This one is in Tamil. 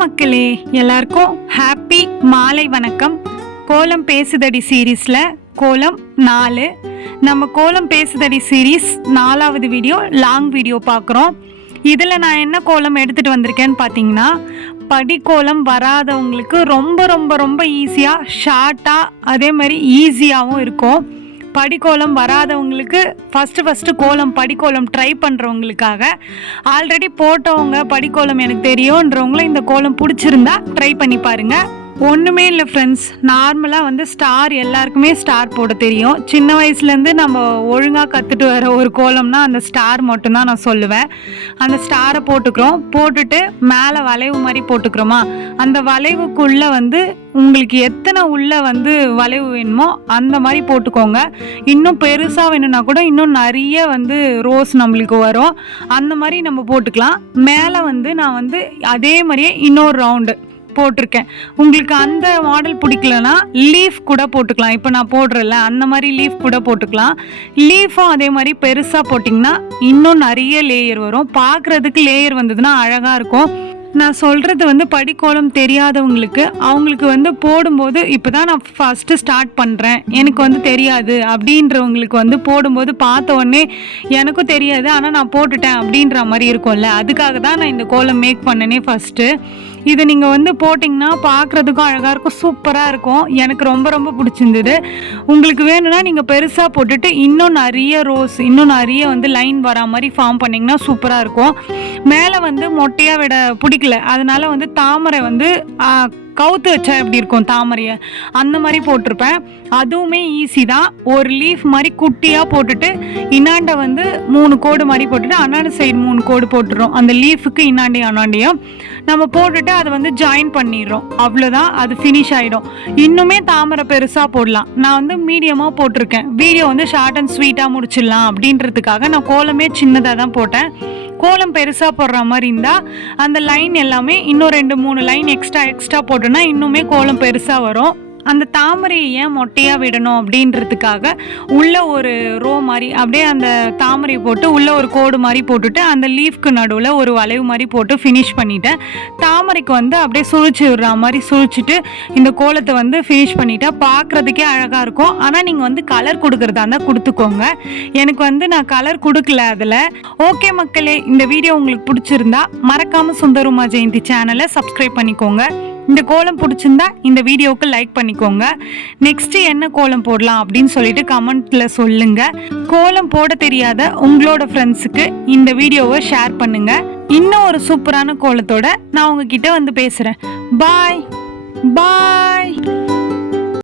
மக்களே, எல்லாருக்கும் ஹாப்பி மாலை வணக்கம். கோலம் பேசுதடி சீரீஸில் கோலம் 4. நம்ம கோலம் பேசுதடி சீரீஸ் 4வது வீடியோ, லாங் வீடியோ பார்க்குறோம். இதில் நான் என்ன கோலம் எடுத்துகிட்டு வந்திருக்கேன்னு பார்த்தீங்கன்னா, படிக்கோலம் வராதவங்களுக்கு ரொம்ப ரொம்ப ரொம்ப ஈஸியாக, ஷார்ட்டாக, அதே மாதிரி ஈஸியாகவும் இருக்கும். படிக்கோலம் வராதவங்களுக்கு ஃபஸ்ட்டு கோலம் படிக்கோலம் ட்ரை பண்ணுறவங்களுக்காக, ஆல்ரெடி போட்டவங்க படிக்கோலம் எனக்கு தெரியுன்றவங்களும் இந்த கோலம் பிடிச்சிருந்தா ட்ரை பண்ணி பாருங்கள். ஒன்றுமே இல்லை ஃப்ரெண்ட்ஸ், நார்மலாக ஸ்டார், எல்லாருக்குமே ஸ்டார் போட தெரியும். சின்ன வயசுலேருந்து நம்ம ஒழுங்காக கற்றுட்டு வர ஒரு கோலம்னா அந்த ஸ்டார் மட்டும்தான் நான் சொல்லுவேன். அந்த ஸ்டாரை போட்டுட்டு மேலே வளைவு மாதிரி போட்டுக்கிறோமா, அந்த வளைவுக்குள்ளே உங்களுக்கு எத்தனை உள்ள வளைவு வேணுமோ அந்த மாதிரி போட்டுக்கோங்க. இன்னும் பெருசாக வேணும்னா கூட இன்னும் நிறைய ரோஸ் நம்மளுக்கு வரும், அந்த மாதிரி நம்ம போட்டுக்கலாம். மேலே நான் அதே மாதிரியே இன்னொரு ரவுண்டு போட்டிருக்கேன். உங்களுக்கு அந்த மாடல் பிடிக்கலனா லீஃப் கூட போட்டுக்கலாம். இப்போ நான் போடுறேன்ல அந்த மாதிரி லீஃப் கூட போட்டுக்கலாம். லீஃபும் அதே மாதிரி பெருசாக போட்டிங்கன்னா இன்னும் நிறைய லேயர் வரும். பார்க்குறதுக்கு லேயர் வந்ததுன்னா அழகாக இருக்கும். நான் சொல்கிறது படிக்கோலம் தெரியாதவங்களுக்கு, அவங்களுக்கு போடும்போது இப்போ தான் நான் ஃபஸ்ட்டு ஸ்டார்ட் பண்ணுறேன், எனக்கு தெரியாது அப்படின்றவங்களுக்கு போடும்போது பார்த்த உடனே எனக்கும் தெரியாது ஆனால் நான் போட்டுட்டேன் அப்படின்ற மாதிரி இருக்கும்ல, அதுக்காக தான் நான் இந்த கோலம் மேக் பண்ணனே ஃபஸ்ட்டு. இதை நீங்கள் போட்டிங்கன்னா பார்க்குறதுக்கும் அழகாக இருக்கும், சூப்பராக இருக்கும். எனக்கு ரொம்ப ரொம்ப பிடிச்சிருந்தது. உங்களுக்கு வேணும்னா நீங்கள் பெருசாக போட்டுட்டு இன்னும் நிறைய ரோஸ், இன்னும் நிறைய லைன் வரா மாதிரி ஃபார்ம் பண்ணிங்கன்னா சூப்பராக இருக்கும். மேலே மொட்டையாக விட பிடிக்கல, அதனால தாமரை கவுத்து வச்சா எப்படி இருக்கும் தாமரையை, அந்த மாதிரி போட்டிருப்பேன். அதுவுமே ஈஸி தான். ஒரு லீஃப் மாதிரி குட்டியாக போட்டுட்டு இன்னாண்ட 3 கோடு மாதிரி போட்டுட்டு அன்னாண்ட சைடு 3 கோடு போட்டுறோம். அந்த லீஃபுக்கு அன்னாண்டையும் நம்ம போட்டுட்டு அதை ஜாயின் பண்ணிடுறோம். அவ்வளோதான், அது ஃபினிஷ் ஆகிடும். இன்னுமே தாமரை பெருசாக போடலாம். நான் மீடியமாக போட்டிருக்கேன். வீடியோ ஷார்ட் அண்ட் ஸ்வீட்டாக முடிச்சிடலாம் அப்படின்றதுக்காக நான் கோலமே சின்னதாக தான் போட்டேன். கோலம் பெருசாக போடுற மாதிரி இருந்தால் அந்த லைன் எல்லாமே இன்னும் 2-3 லைன் எக்ஸ்ட்ரா போட்டோன்னா இன்னுமே கோலம் பெருசாக வரும். அந்த தாமரையை ஏன் மொட்டையாக விடணும் அப்படின்றதுக்காக உள்ள ஒரு ரோ மாதிரி அப்படியே அந்த தாமரையை போட்டு உள்ள ஒரு கோடு மாதிரி போட்டுட்டு அந்த லீஃப்க்கு நடுவில் ஒரு வளைவு மாதிரி போட்டு ஃபினிஷ் பண்ணிட்டேன். தாமரைக்கு அப்படியே சுழிச்சு விடுற மாதிரி சுழிச்சிட்டு இந்த கோலத்தை ஃபினிஷ் பண்ணிட்டேன். பார்க்குறதுக்கே அழகாக இருக்கும். ஆனால் நீங்கள் கலர் கொடுக்குறதா இருந்தால் கொடுத்துக்கோங்க. எனக்கு நான் கலர் கொடுக்கல அதில். ஓகே மக்களே, இந்த வீடியோ உங்களுக்கு பிடிச்சிருந்தா மறக்காமல் சுந்தருமா ஜெயந்தி சேனலை சப்ஸ்கிரைப் பண்ணிக்கோங்க. இந்த கோலம் பிடிச்சிருந்தா இந்த வீடியோவுக்கு லைக் பண்ணிக்கோங்க. நெக்ஸ்ட் என்ன கோலம் போடலாம் அப்படின்னு சொல்லிட்டு கமெண்ட்ல சொல்லுங்க. கோலம் போட தெரியாத உங்களோட ஃப்ரெண்ட்ஸுக்கு இந்த வீடியோவை ஷேர் பண்ணுங்க. இன்னும் ஒரு சூப்பரான கோலத்தோட நான் உங்ககிட்ட பேசுறேன். பாய் பாய்.